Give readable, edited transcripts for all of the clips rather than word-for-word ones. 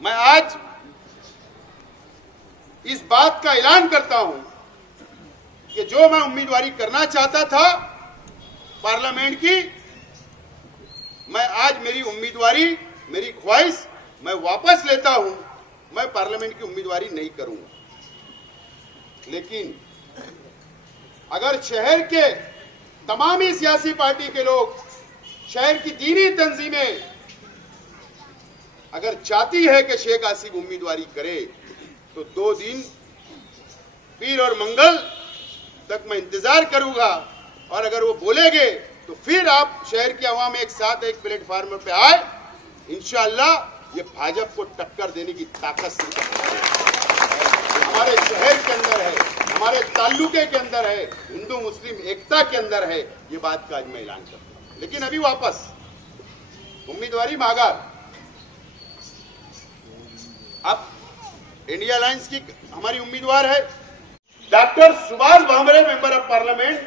मैं आज इस बात का ऐलान करता हूं कि जो मैं उम्मीदवारी करना चाहता था पार्लियामेंट की, मैं आज मेरी उम्मीदवारी, मेरी ख्वाहिश मैं वापस लेता हूं। मैं पार्लियामेंट की उम्मीदवारी नहीं करूंगा। लेकिन अगर शहर के तमाम ही सियासी पार्टी के लोग, शहर की दीनी तंजीमें अगर चाहती है कि शेख आसिफ उम्मीदवारी करे, तो 2 दिन पीर और मंगल तक मैं इंतजार करूंगा। और अगर वो बोलेंगे तो फिर आप शहर की आवाम एक साथ एक प्लेटफार्म पे आए। इंशाअल्लाह ये भाजपा को टक्कर देने की ताकत से हमारे शहर के अंदर है, हमारे ताल्लुके के अंदर है, हिंदू मुस्लिम एकता के अंदर है। ये बात का आज मैं ऐलान करता हूं। लेकिन अभी वापस उम्मीदवारी मांगा। अब इंडिया अलायंस की हमारी उम्मीदवार है doctor Subhash Bhamre, member of parliament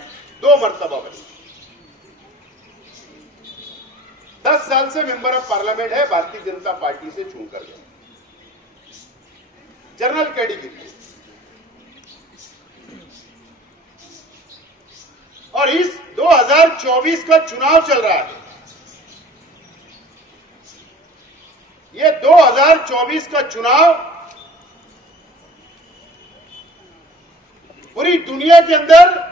2 मरतबा बने। 10 साल से मेंबर ऑफ पार्लियामेंट है, भारतीय जनता पार्टी से चुनकर गए, जनरल कैटेगरी। और इस 2024 का चुनाव चल रहा है। ये 2024 का चुनाव पूरी दुनिया के अंदर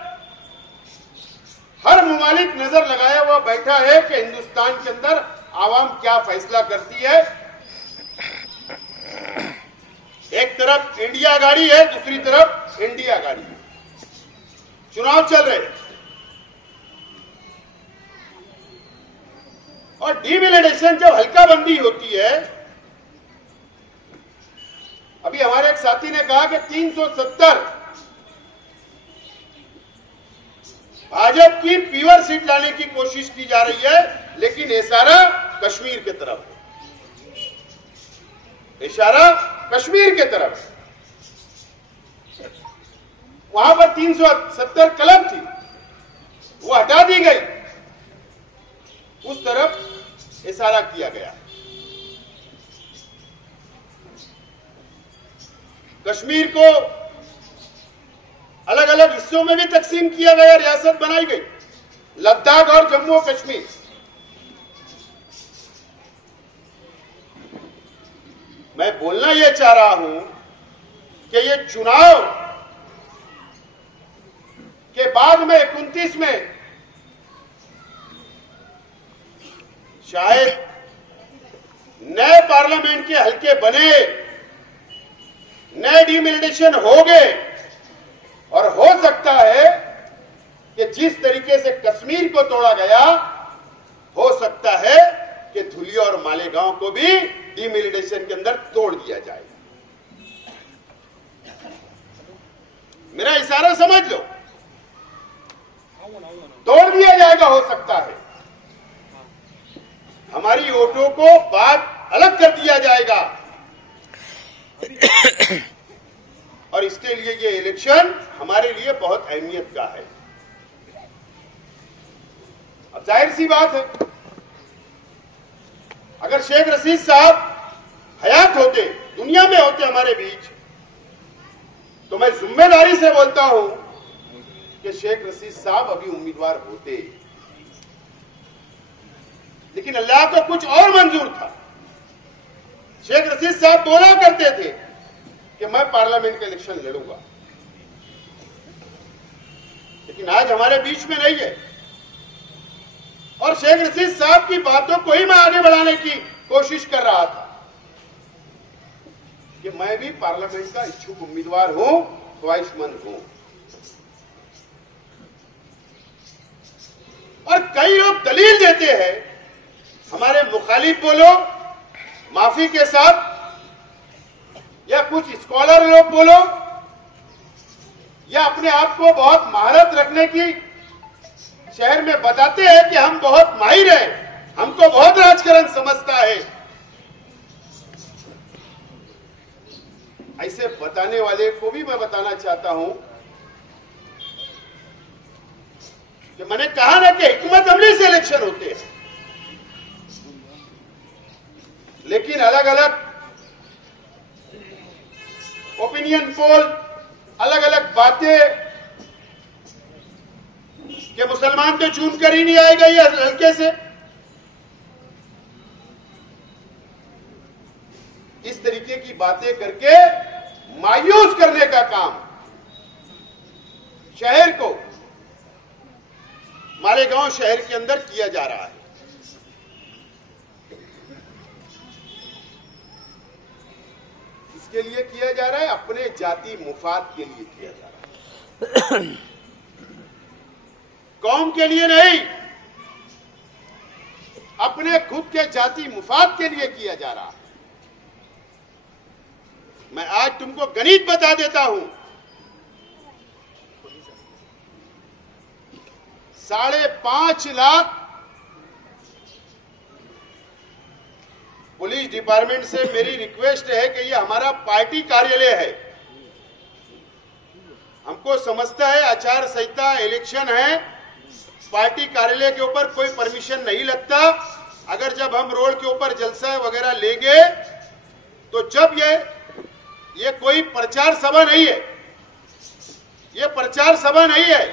हर मुमालिक नजर लगाया हुआ बैठा है कि हिंदुस्तान के अंदर आवाम क्या फैसला करती है। एक तरफ इंडिया गाड़ी है, दूसरी तरफ इंडिया गाड़ी है। चुनाव चल रहे हैं और डिवैल्यूएशन जब हल्काबंदी होती है, अभी हमारे एक साथी ने कहा कि 370 भाजपा की पीवर सीट लाने की कोशिश की जा रही है, लेकिन इशारा कश्मीर की तरफ है, इशारा कश्मीर की तरफ। वहां पर 370 कलम थी, वो हटा दी गई, उस तरफ इशारा किया गया। कश्मीर को अलग अलग हिस्सों में भी तकसीम किया गया, रियासत बनाई गई, लद्दाख और जम्मू और कश्मीर। मैं बोलना यह चाह रहा हूं कि ये चुनाव के बाद में 29 में शायद नए पार्लियामेंट के हलके बने, नए डिमिलिटेशन हो गए, और हो सकता है कि जिस तरीके से कश्मीर को तोड़ा गया, हो सकता है कि धुलिया और मालेगांव को भी डिमिलिटेशन के अंदर तोड़ दिया जाए। मेरा इशारा समझ लो, तोड़ दिया जाएगा, हो सकता है। हमारी वोटों को बात अलग कर दिया जाएगा। और इसके लिए ये इलेक्शन हमारे लिए बहुत अहमियत का है। अब जाहिर सी बात है, अगर शेख रशीद साहब हयात होते, दुनिया में होते हमारे बीच, तो मैं जिम्मेदारी से बोलता हूं कि शेख रशीद साहब अभी उम्मीदवार होते। लेकिन अल्लाह को कुछ और मंजूर था। शेख रशीद साहब बोला करते थे कि मैं पार्लियामेंट का इलेक्शन लड़ूंगा, लेकिन आज हमारे बीच में नहीं है। और शेख रशीद साहब की बातों को ही मैं आगे बढ़ाने की कोशिश कर रहा था कि मैं भी पार्लियामेंट का इच्छुक उम्मीदवार हूं, ख्वाहिशमंद हूं। और कई लोग दलील देते हैं, हमारे मुखालिफ बोलो माफी के साथ, या कुछ स्कॉलर लोग बोलो, या अपने आप को बहुत महारत रखने की शहर में बताते हैं कि हम बहुत माहिर हैं, हमको बहुत राजकारण समझता है। ऐसे बताने वाले को भी मैं बताना चाहता हूं कि मैंने कहा ना कि हिकमत अमली से इलेक्शन होते हैं, लेकिन अलग अलग ओपिनियन पोल, अलग अलग बातें कि मुसलमान तो चून कर ही नहीं आएगा ये हल्के से, इस तरीके की बातें करके मायूस करने का काम शहर को, मालेगांव शहर के अंदर किया जा रहा है। किसके लिए किया जा रहा है? अपने जाति मुफाद के लिए किया जा रहा है, कौम के लिए नहीं, अपने खुद के जाति मुफाद के लिए किया जा रहा है। मैं आज तुमको गणित बता देता हूं, 5.5 लाख पुलिस डिपार्टमेंट से मेरी रिक्वेस्ट है कि ये हमारा पार्टी कार्यालय है, हमको समझता है आचार संहिता, इलेक्शन है, पार्टी कार्यालय के ऊपर कोई परमिशन नहीं लगता। अगर जब हम रोड के ऊपर जलसा वगैरह लेंगे तो जब ये कोई प्रचार सभा नहीं है, ये प्रचार सभा नहीं है,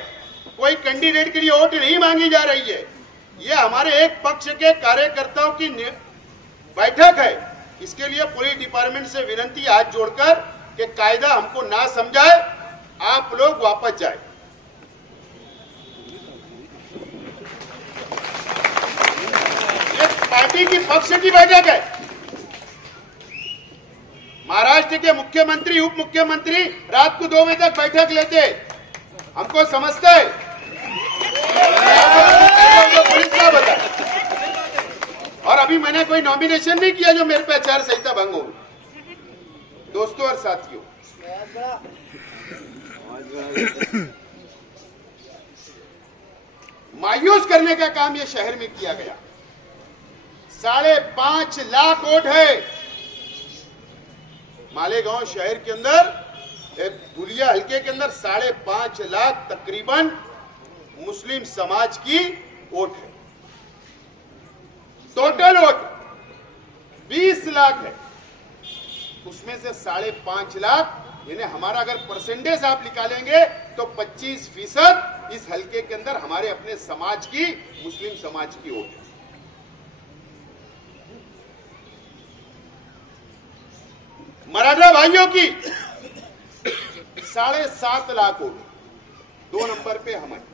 कोई कैंडिडेट के लिए वोट नहीं मांगी जा रही है, ये हमारे एक पक्ष के कार्यकर्ताओं की बैठक है। इसके लिए पुलिस डिपार्टमेंट से विनती हाथ जोड़कर कि कायदा हमको ना समझाए, आप लोग वापस जाए। ये पार्टी की पक्ष की बैठक है। महाराष्ट्र के मुख्यमंत्री, उप मुख्यमंत्री रात को 2 बजे तक बैठक लेते, हमको समझता है, पुलिस का बता। और अभी मैंने कोई नॉमिनेशन नहीं किया जो मेरे पे आचार संहिता भंग हो। दोस्तों और साथियों, मायूस करने का काम ये शहर में किया गया। 5.5 लाख वोट है मालेगांव शहर के अंदर, धुलिया हल्के के अंदर 5.5 लाख तकरीबन मुस्लिम समाज की वोट है। टोटल वोट 20 लाख है, उसमें से 5.5 लाख, यानी हमारा अगर परसेंटेज आप निकालेंगे तो 25% इस हल्के के अंदर हमारे अपने समाज की, मुस्लिम समाज की वोट है। मराठा भाइयों की 7.5 लाख वोट, 2 नंबर पे हम हैं।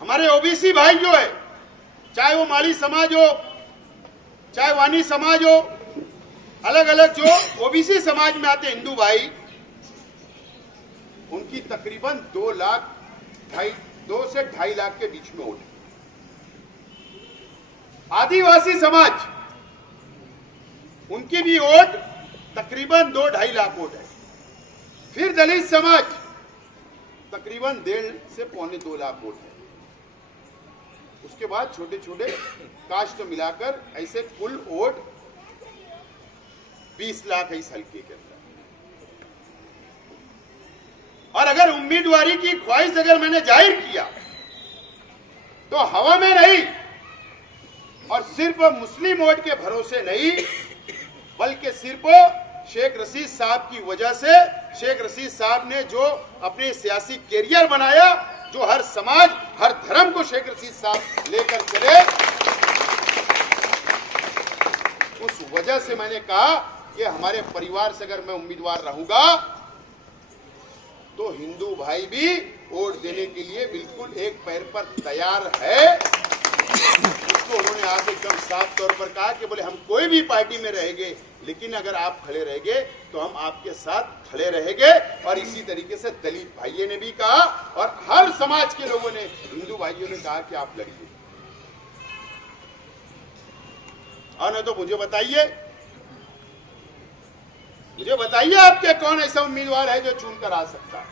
हमारे ओबीसी भाई जो है, चाहे वो माली समाज हो, चाहे वानी समाज हो, अलग अलग जो ओबीसी समाज में आते हिंदू भाई, उनकी तकरीबन 2 से 2.5 लाख के बीच में वोट है। आदिवासी समाज, उनकी भी वोट तकरीबन 2-2.5 लाख वोट है। फिर दलित समाज तकरीबन 1.5 से 1.25 लाख वोट है। उसके बाद छोटे छोटे कास्ट मिलाकर ऐसे कुल वोट 20 लाख है इस हल्के के अंदर। और अगर उम्मीदवारी की ख्वाहिश अगर मैंने जाहिर किया तो हवा में नहीं, और सिर्फ मुस्लिम वोट के भरोसे नहीं, बल्कि सिर्फ शेख रशीद साहब की वजह से, शेख रशीद साहब ने जो अपने सियासी कैरियर बनाया, जो हर समाज, हर धर्म को शेख रशीद साहब लेकर चले, उस वजह से मैंने कहा कि हमारे परिवार से अगर मैं उम्मीदवार रहूंगा तो हिंदू भाई भी वोट देने के लिए बिल्कुल एक पैर पर तैयार है। उसको उन्होंने आज एकदम साफ तौर पर कहा कि बोले हम कोई भी पार्टी में रहेंगे, लेकिन अगर आप खड़े रहेंगे तो हम आपके साथ खड़े रहेंगे। और इसी तरीके से दलित भाइयों ने भी कहा और हर समाज के लोगों ने, हिंदू भाइयों ने कहा कि आप लड़िए। और नहीं तो मुझे बताइए आपके कौन ऐसा उम्मीदवार है जो चुनकर आ सकता है।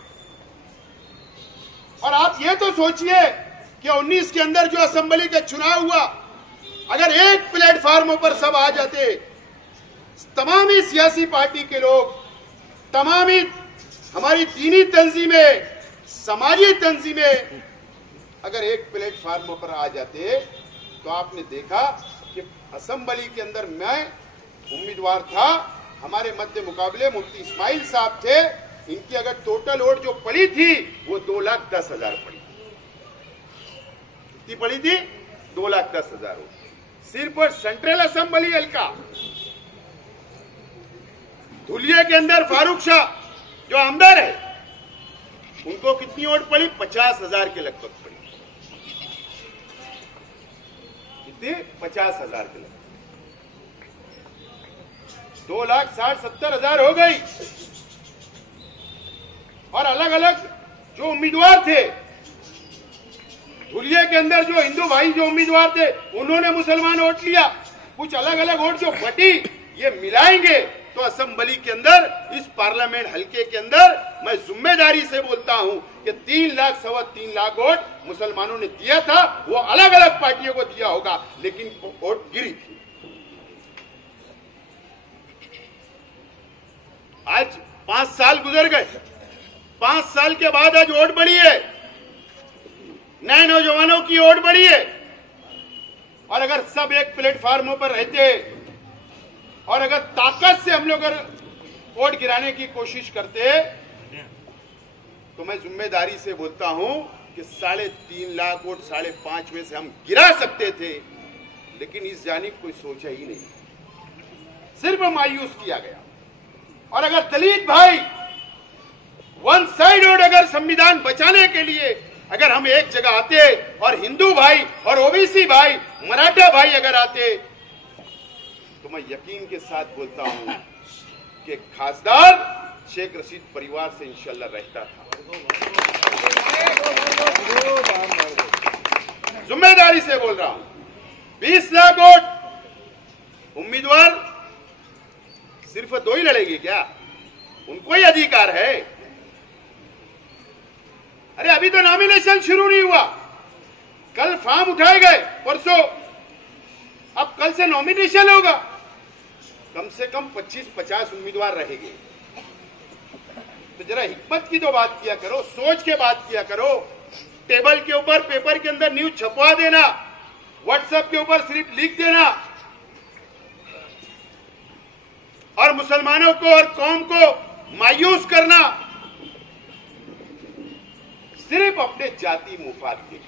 और आप ये तो सोचिए कि 19 के अंदर जो असेंबली का चुनाव हुआ, अगर एक प्लेटफार्म पर सब आ जाते, तमाम ही सियासी पार्टी के लोग, तमाम ही हमारी दीनी तंजीमें, समाजी तंजीमें अगर एक प्लेटफार्म पर आ जाते तो आपने देखा कि असेंबली के अंदर मैं उम्मीदवार था, हमारे मध्य मुकाबले मुफ्ती इस्माइल साहब थे, इनकी अगर टोटल वोट जो पड़ी थी वो 2,10,000 पड़ी। कितनी पड़ी थी? 2,10,000 वोट। सिर्फ और सेंट्रल असेंबली हल्का धुलिया के अंदर फारूक शाह जो आमदार है, उनको कितनी वोट पड़ी? 50,000 के लगभग पड़ी। कितनी? 50,000 के लगभग। 2,60,70,000 हो गई। और अलग अलग जो उम्मीदवार थे धुलिया के अंदर, जो हिंदू भाई जो उम्मीदवार थे, उन्होंने मुसलमान वोट लिया। कुछ अलग अलग वोट जो बटी, ये मिलाएंगे तो असेंबली के अंदर, इस पार्लियामेंट हल्के के अंदर, मैं जिम्मेदारी से बोलता हूं कि 3 लाख 3.25 लाख वोट मुसलमानों ने दिया था। वो अलग अलग पार्टियों को दिया होगा, लेकिन वोट गिरी थी। आज 5 साल गुजर गए। 5 साल के बाद आज वोट बढ़ी है, नए नौजवानों की वोट बढ़ी है। और अगर सब एक प्लेटफार्मों पर रहते और अगर ताकत से हम लोग अगर वोट गिराने की कोशिश करते, तो मैं जिम्मेदारी से बोलता हूं कि 3.5 लाख वोट 5.5 में से हम गिरा सकते थे, लेकिन इस जानिब कोई सोचा ही नहीं, सिर्फ मायूस किया गया। और अगर दलित भाई वन साइड वोट, अगर संविधान बचाने के लिए अगर हम एक जगह आते और हिंदू भाई और ओबीसी भाई, मराठा भाई अगर आते, तो मैं यकीन के साथ बोलता हूं कि खासदार शेख रशीद परिवार से इंशाल्लाह रहता था। जिम्मेदारी से बोल रहा हूं। 20 लाख वोट उम्मीदवार सिर्फ 2 ही लड़ेगी क्या? उनको ही अधिकार है। अरे अभी तो नॉमिनेशन शुरू नहीं हुआ, कल फॉर्म उठाए गए, परसों, अब कल से नॉमिनेशन होगा। कम से कम 25-50 उम्मीदवार रहेंगे। तो जरा हिकमत की तो बात किया करो, सोच के बात किया करो। टेबल के ऊपर पेपर के अंदर न्यूज छपवा देना, व्हाट्सएप के ऊपर सिर्फ लिख देना और मुसलमानों को और कौम को मायूस करना, सिर्फ अपने जाति मुफाद के लिए।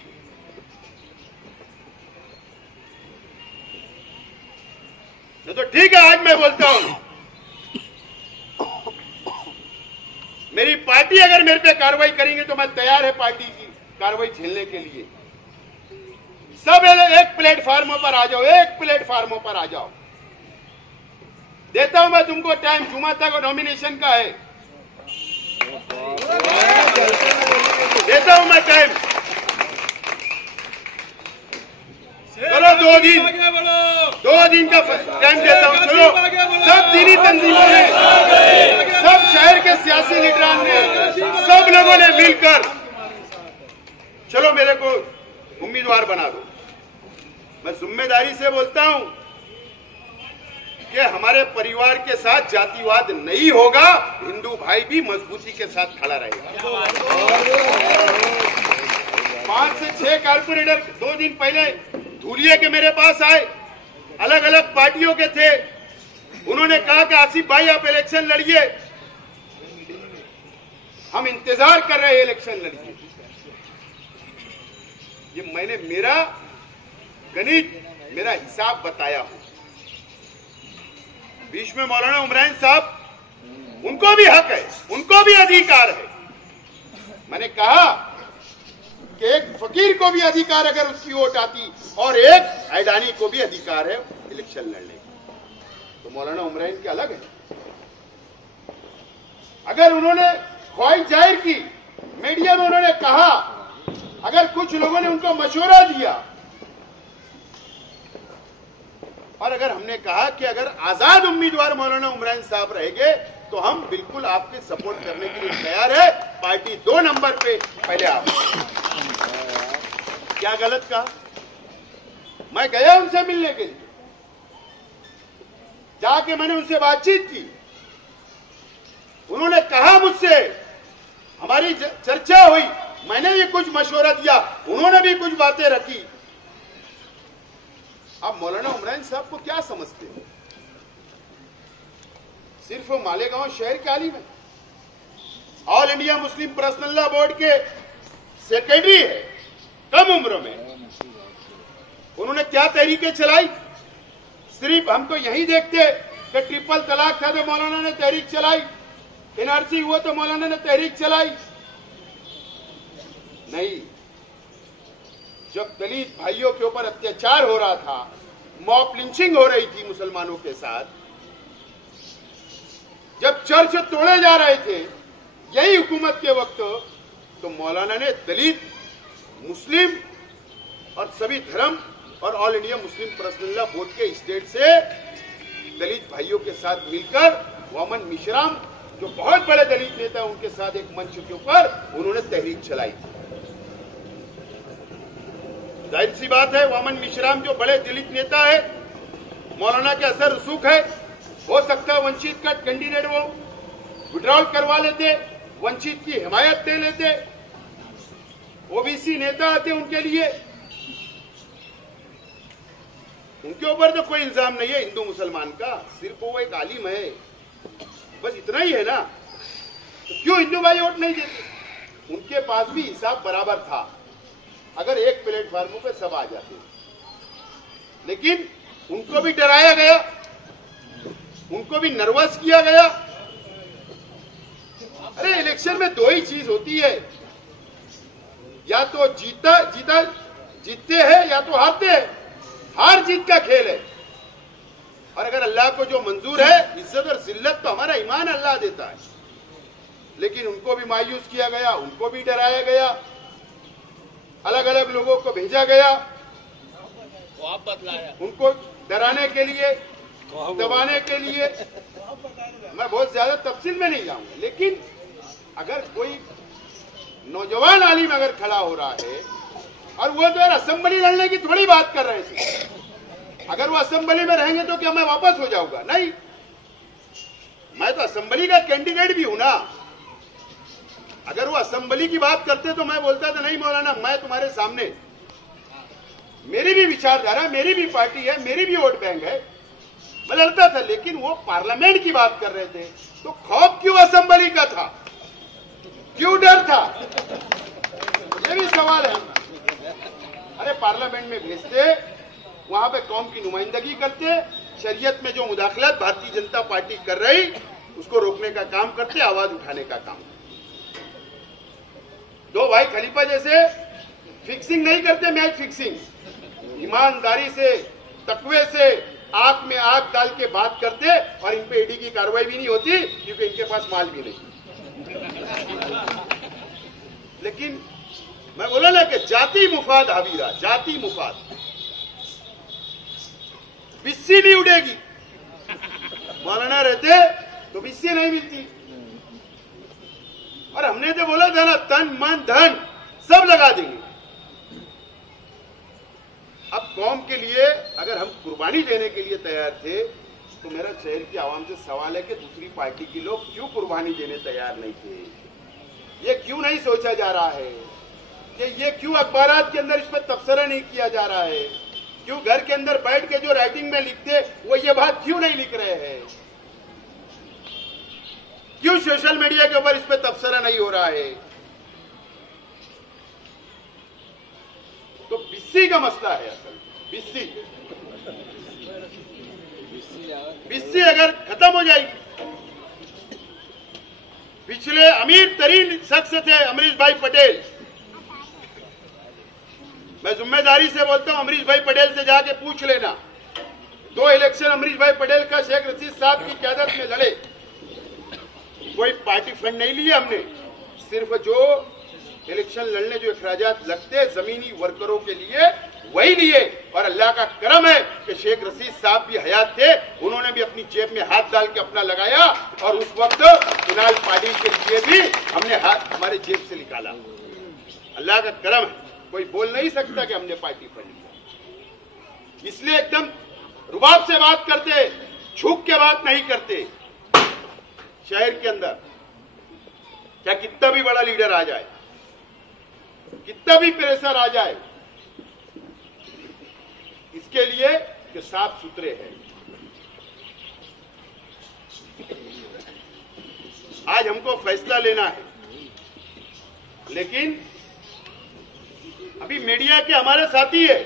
तो ठीक है, आज मैं बोलता हूं, मेरी पार्टी अगर मेरे पे कार्रवाई करेंगे तो मैं तैयार है पार्टी की कार्रवाई झेलने के लिए। सब एक प्लेटफार्मों पर आ जाओ, एक प्लेटफार्मों पर आ जाओ। देता हूं मैं तुमको टाइम, जुमा तक नॉमिनेशन का है, देता हूं मैं टाइम। चलो 2 दिन का टाइम देता हूं। चलो सब दीनी तंजीमों ने, सब शहर के सियासी लीडरान ने, सब लोगों ने मिलकर चलो मेरे को उम्मीदवार बना दो। मैं जिम्मेदारी से बोलता हूं कि हमारे परिवार के साथ जातिवाद नहीं होगा, हिंदू भाई भी मजबूती के साथ खड़ा रहेगा। 5 से 6 कारपोरेटर 2 दिन पहले धुलिया के मेरे पास आए, अलग अलग पार्टियों के थे। उन्होंने कहा कि आसिफ भाई आप इलेक्शन लड़िए, हम इंतजार कर रहे हैं इलेक्शन लड़िए। ये मैंने मेरा गणित, मेरा हिसाब बताया हूं। बीच में मौलाना उमरान साहब, उनको भी हक है, उनको भी अधिकार है। मैंने कहा कि एक फकीर को भी अधिकार अगर उसकी वोट आती और एक हैदानी को भी अधिकार है इलेक्शन लड़ने का, तो मौलाना उमरान के अलग है। अगर उन्होंने ख्वाहिश जाहिर की, मीडिया में उन्होंने कहा, अगर कुछ लोगों ने उनको मशवरा दिया और अगर हमने कहा कि अगर आजाद उम्मीदवार मौलाना उमरान साहब रहेंगे तो हम बिल्कुल आपके सपोर्ट करने के लिए तैयार है, पार्टी 2 नंबर पे पहले आप। क्या गलत कहा? मैं गया उनसे मिलने के लिए, जाके मैंने उनसे बातचीत की, उन्होंने कहा मुझसे, हमारी चर्चा हुई, मैंने भी कुछ मशवरा दिया, उन्होंने भी कुछ बातें रखी। आप मौलाना उमरान साहब को क्या समझते हैं? सिर्फ मालेगांव शहर के आलिम है, all India Muslim personal law board के सेक्रेटरी है। कम उम्र में उन्होंने क्या तहरीकें चलाई? सिर्फ हम तो यही देखते कि ट्रिपल तलाक था तो मौलाना ने तहरीक चलाई, एनआरसी हुआ तो मौलाना ने तहरीक चलाई। नहीं, जब दलित भाइयों के ऊपर अत्याचार हो रहा था, मॉब लिंचिंग हो रही थी मुसलमानों के साथ, जब चर्च तोड़े जा रहे थे यही हुकूमत के वक्त, तो मौलाना ने दलित, मुस्लिम और सभी धर्म और all India Muslim personal law board के स्टेट से दलित भाइयों के साथ मिलकर वामन मिश्राम, जो बहुत बड़े दलित नेता हैं, उनके साथ एक मंच के ऊपर उन्होंने तहरीक चलाई थी। जाहिर सी बात है, वामन मिश्राम जो बड़े दलित नेता है, मौलाना के असर रसूख है, हो सकता है वंचित का कैंडिडेट वो विड्रॉल करवा लेते, वंचित की हिमायत दे लेते, ओबीसी नेता आते उनके लिए। उनके ऊपर तो कोई इल्जाम नहीं है हिंदू मुसलमान का, सिर्फ वो एक आलिम है, बस इतना ही है ना। तो क्यों हिंदू भाई वोट नहीं देते? उनके पास भी हिसाब बराबर था, अगर एक प्लेटफॉर्म पे सब आ जाते। लेकिन उनको भी डराया गया, उनको भी नर्वस किया गया। अरे इलेक्शन में दो ही चीज होती है, या तो जीतते हैं या तो हारते हैं। हार जीत का खेल है, और अगर अल्लाह को जो मंजूर है, इज्जत और जिल्लत तो हमारा ईमान अल्लाह देता है। लेकिन उनको भी मायूस किया गया, उनको भी डराया गया, अलग अलग लोगों को भेजा गया, उनको डराने के लिए, दबाने के लिए। मैं बहुत ज्यादा तफसील में नहीं जाऊंगा, लेकिन अगर कोई नौजवान आलिम अगर खड़ा हो रहा है, और वो तो असेंबली लड़ने की थोड़ी बात कर रहे थे, अगर वो असेंबली में रहेंगे तो क्या मैं वापस हो जाऊंगा? नहीं, मैं तो असेंबली का कैंडिडेट भी हूं ना। अगर वो असेंबली की बात करते तो मैं बोलता था नहीं मौलाना, मैं तुम्हारे सामने, मेरी भी विचारधारा, मेरी भी पार्टी है, मेरी भी वोट बैंक है, मैं लड़ता था। लेकिन वो पार्लियामेंट की बात कर रहे थे, तो खौफ क्यों असेंबली का था, क्यों डर था, ये भी सवाल है। अरे पार्लियामेंट में भेजते, वहां पे कौम की नुमाइंदगी करते, शरीयत में जो मुदाखलत भारतीय जनता पार्टी कर रही उसको रोकने का काम करते, आवाज उठाने का काम। दो भाई खलीफा जैसे फिक्सिंग नहीं करते, मैच फिक्सिंग ईमानदारी से, तकवे से, आंख में आंख डाल के बात करते, और इन पे ईडी की कार्रवाई भी नहीं होती क्योंकि इनके पास माल भी नहीं। लेकिन मैं बोला ना कि जाति मुफाद हावी रहा, जाति मुफाद, बिस्सी नहीं उड़ेगी। मौलाना रहते तो बिस्सी नहीं मिलती, और हमने तो बोला था ना, तन मन धन सब लगा देंगे। अब कौम के लिए अगर हम कुर्बानी देने के लिए तैयार थे, तो मेरा शहर की आवाम से सवाल है कि दूसरी पार्टी के लोग क्यों कुर्बानी देने तैयार नहीं थे? ये क्यों नहीं सोचा जा रहा है कि ये क्यों अखबारात के अंदर इस पर तबसरा नहीं किया जा रहा है? क्यों घर के अंदर बैठ के जो राइटिंग में लिखते वो ये बात क्यों नहीं लिख रहे हैं? क्यों सोशल मीडिया के ऊपर इस पर तबसरा नहीं हो रहा है? तो बिस्सी का मसला है असल। बिस्सी अगर खत्म हो जाएगी, पिछले अमीर तरीन शख्स थे अमरीश भाई पटेल, मैं जिम्मेदारी से बोलता हूं, अमरीश भाई पटेल से जाके पूछ लेना, 2 इलेक्शन अमरीश भाई पटेल का शेख रशीद साहब की क़यादत में लड़े, कोई पार्टी फंड नहीं लिया हमने, सिर्फ जो इलेक्शन लड़ने जो अखराजात लगते जमीनी वर्करों के लिए वही लिए। और अल्लाह का करम है कि शेख रशीद साहब भी हयात थे, उन्होंने भी अपनी जेब में हाथ डाल के अपना लगाया, और उस वक्त कुणाल पाटिल के लिए भी हमने हाथ हमारे जेब से निकाला। अल्लाह का करम है, कोई बोल नहीं सकता कि हमने पार्टी फंड लिया। इसलिए एकदम रुबाब से बात करते, झुक के बात नहीं करते। शहर के अंदर क्या कितना भी बड़ा लीडर आ जाए, कितना भी प्रेशर आ जाए, इसके लिए के साफ सुथरे हैं। आज हमको फैसला लेना है, लेकिन अभी मीडिया के हमारे साथी है,